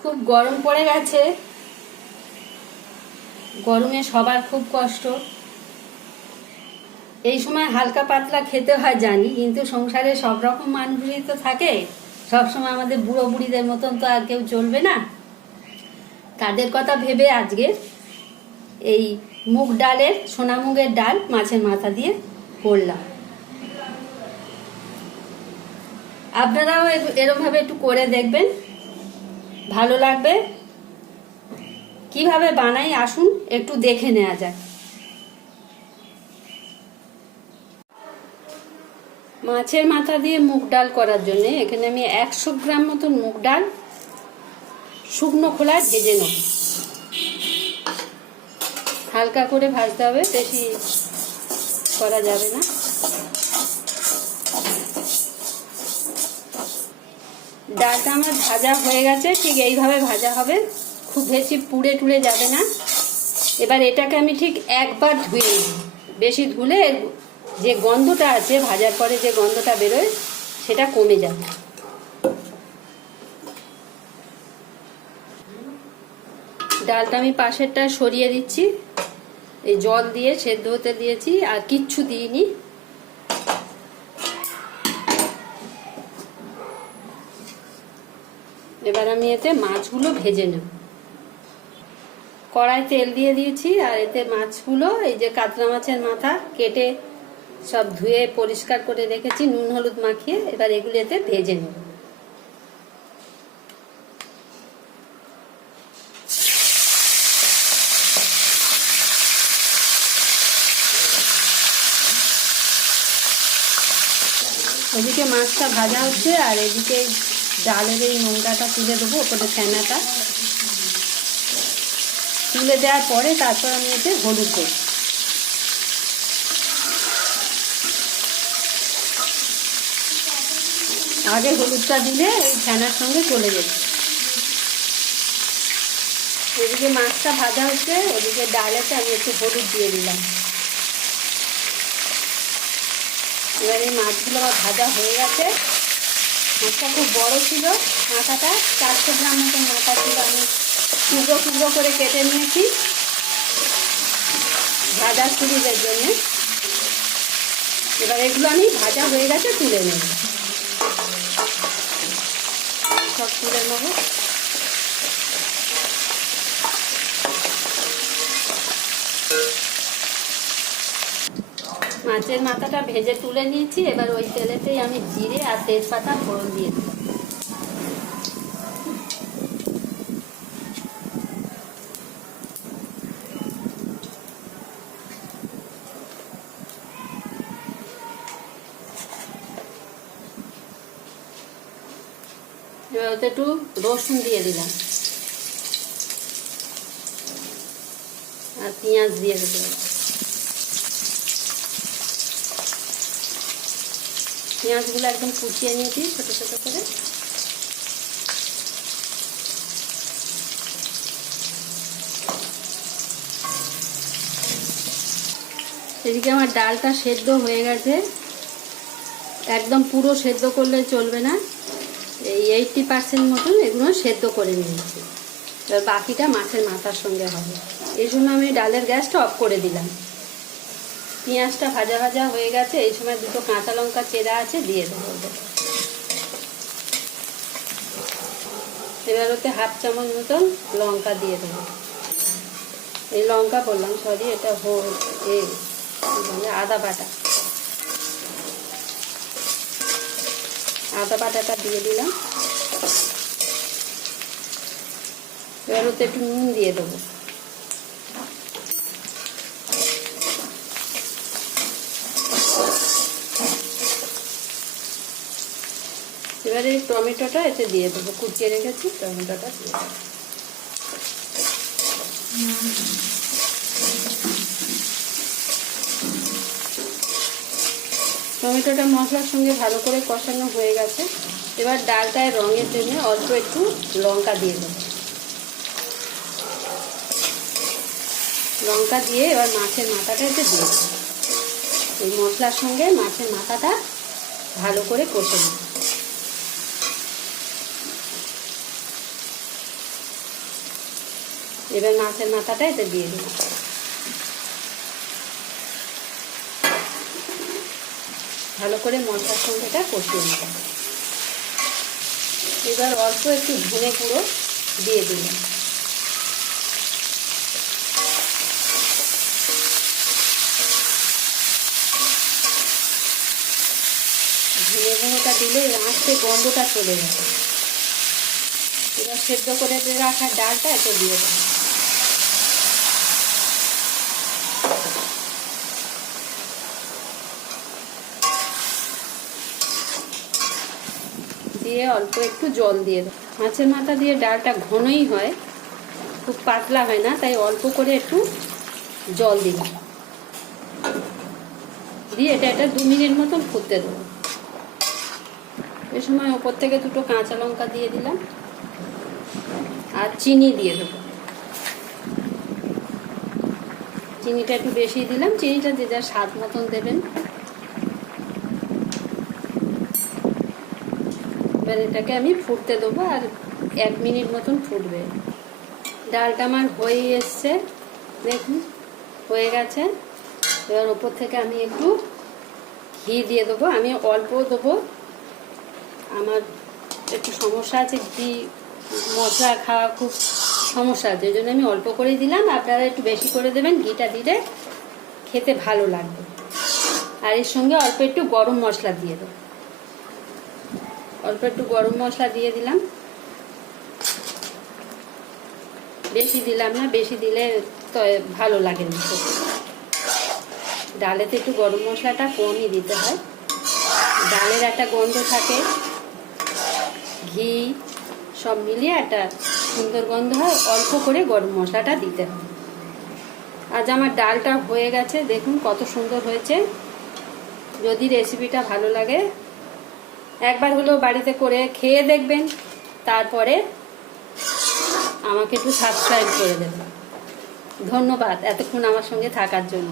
খুব গরম পড়ে গেছে, গরমে সবার খুব কষ্ট। এই সময় হালকা পাতলা খেতে হয় জানি, কিন্তু সংসারে সব রকম মানুষই তো থাকে। সবসময় আমাদের বুড়ো বুড়িদের মতন তো আর কেউ চলবে না। তাদের কথা ভেবে আজকে এই মুগ ডালের, সোনা মুগের ডাল মাছের মাথা দিয়ে করলাম। আপনারাও এরকমভাবে একটু করে দেখবেন, ভালো লাগবে। কিভাবে বানাই আসুন একটু দেখে নেওয়া যাক। মাছের মাথা দিয়ে মুগ ডাল করার জন্য এখানে আমি 100 গ্রাম মতন মুগ ডাল শুকনো খোলায় ভেজে নেব। হালকা করে ভাজতে হবে, বেশি করা যাবে না। ডালটা আমার ভাজা হয়ে গেছে, ঠিক এইভাবে ভাজা হবে, খুব বেশি পুড়ে টুড়ে যাবে না। এবার এটাকে আমি ঠিক একবার ধুয়ে নেব। বেশি ধুলে যে গন্ধটা আছে, ভাজার পরে যে গন্ধটা বেরোয় সেটা কমে যাবে। ডালটা আমি পাশেরটা সরিয়ে দিচ্ছি, এই জল দিয়ে সেদ্ধ হতে দিয়েছি, আর কিচ্ছু দিইনি। এবার আমি এতে মাছগুলো ভেজে নেব। কড়াই তেল দিয়ে দিয়েছি, আর এতে মাছগুলো, এই যে কাতলা মাছের মাথা কেটে সব ধুয়ে পরিষ্কার করে রেখেছি নুন হলুদ মাখিয়ে, এবার এগুলো এতে ভেজে নেব। এদিকে মাছটা ভাজা হচ্ছে, আর এদিকে ডালের এই নোংরাটা তুলে দেবো, ওপরে ফেনাটা তুলে দেওয়ার পরে তারপর আমি এতে হলুদ দেব। আগে হলুদটা দিলে ওই ফেনার সঙ্গে চলে যেত। এদিকে মাছটা ভাজা হচ্ছে, ওদিকে ডালেতে আমি একটু হলুদ দিয়ে দিলাম। এবার এই মাছগুলো আমার ভাজা হয়ে গেছে। মাছটা খুব বড় ছিল, মাথাটা 400 গ্রাম মতন মাথা ছিল। আমি টুকরো টুকরো করে কেটে নিয়েছি ভাজার সুবিধের জন্য। এবার এগুলো আমি ভাজা হয়ে গেছে তুলে নেব, সব তুলে নেব। মাছের মাথাটা ভেজে তুলে নিয়েছি। এবার ওই তেলেতেই আমি জিরে আর তেজপাতা ফোড়ন দিয়ে দিলাম। এবার ওতে একটু রসুন দিয়ে দিলাম, আর পেঁয়াজ দিয়ে দিলাম। পেঁয়াজগুলো একদম কুচিয়ে নিয়েছি ছোটো ছোটো করে। এদিকে আমার ডালটা সেদ্ধ হয়ে গেছে। একদম পুরো সেদ্ধ করলে চলবে না, এই 80% মতন এগুলো সেদ্ধ করে নিয়েছি। এবার বাকিটা মাছের মাথার সঙ্গে হবে, এই জন্য আমি ডালের গ্যাসটা অফ করে দিলাম। পেঁয়াজটা ভাজা ভাজা হয়ে গেছে, এই সময় দুটো কাঁচা লঙ্কা চেরা আছে দিয়ে দেবো। এবার ওতে 1/2 চামচ মতন লঙ্কা দিয়ে দেবো। এই লঙ্কা বললাম, সরি, এটা আদা বাটা। আদা বাটাটা দিয়ে দিলাম। এবার ওতে একটু নুন দিয়ে দেবো। এবারে এই টমেটোটা এতে দিয়ে দেবো, কুচিয়ে রেখেছি টমেটোটা দিয়ে দেবো। টমেটোটা মশলার সঙ্গে ভালো করে কষানো হয়ে গেছে। এবার ডালটায় রঙের জন্য অল্প একটু লঙ্কা দিয়ে দেবো। লঙ্কা দিয়ে এবার মাছের মাথাটা এতে দিয়ে দেবো। এই মশলার সঙ্গে মাছের মাথাটা ভালো করে কষে নেব। এবার মাছের মাথাটা এতে দিয়ে দিলাম। ভালো করে মশলার সঙ্গে এটা কষিয়ে নিলাম। এবার অল্প একটু ধনে গুঁড়ো দিয়ে দিলাম। ধনে গুঁড়োটা দিলে আঁচতে গন্ধটা চলে যাবে। এবার সেদ্ধ করে রাখা ডালটা এতে দিয়ে দেবো। দিয়ে অল্প একটু জল দিয়ে দেবো। মাছের মাথা দিয়ে ডালটা ঘনই হয়, খুব পাতলা হয় না, তাই অল্প করে একটু জল দিলাম। দিয়ে এটা 2 মিনিট মতন ফুটতে দেবো। এ সময় ওপর থেকে 2টো কাঁচা লঙ্কা দিয়ে দিলাম আর চিনি দিয়ে দেবো। চিনিটা একটু বেশি দিলাম, চিনিটা যে যার স্বাদ মতন দেবেন। এবার এটাকে আমি ফুটতে দেবো আর 1 মিনিট মতন ফুটবে। ডালটা আমার হয়ে এসছে, দেখুন হয়ে গেছে। এবার ওপর থেকে আমি একটু ঘি দিয়ে দেবো। আমি অল্প দেবো, আমার একটু সমস্যা আছে, ঘি মশলা খাওয়া খুব সমস্যা আছে, ওই জন্য আমি অল্প করেই দিলাম। আপনারা একটু বেশি করে দেবেন, ঘিটা দিলে খেতে ভালো লাগবে। আর এর সঙ্গে অল্প একটু গরম মশলা দিয়ে দেবো। অল্প একটু গরম মশলা দিয়ে দিলাম, বেশি দিলাম না, বেশি দিলে তো ভালো লাগে না। ডালেতে একটু গরম মশলাটা কমই দিতে হয়, ডালের একটা গন্ধ থাকে, ঘি সব মিলিয়ে একটা সুন্দর গন্ধ হয়। অল্প করে গরম মশলাটা দিতে হয়। আজ আমার ডালটা হয়ে গেছে, দেখুন কত সুন্দর হয়েছে। যদি রেসিপিটা ভালো লাগে একবার হলেও বাড়িতে করে খেয়ে দেখবেন, তারপরে আমাকে একটু সাবস্ক্রাইব করে দেবেন। ধন্যবাদ এতক্ষণ আমার সঙ্গে থাকার জন্য।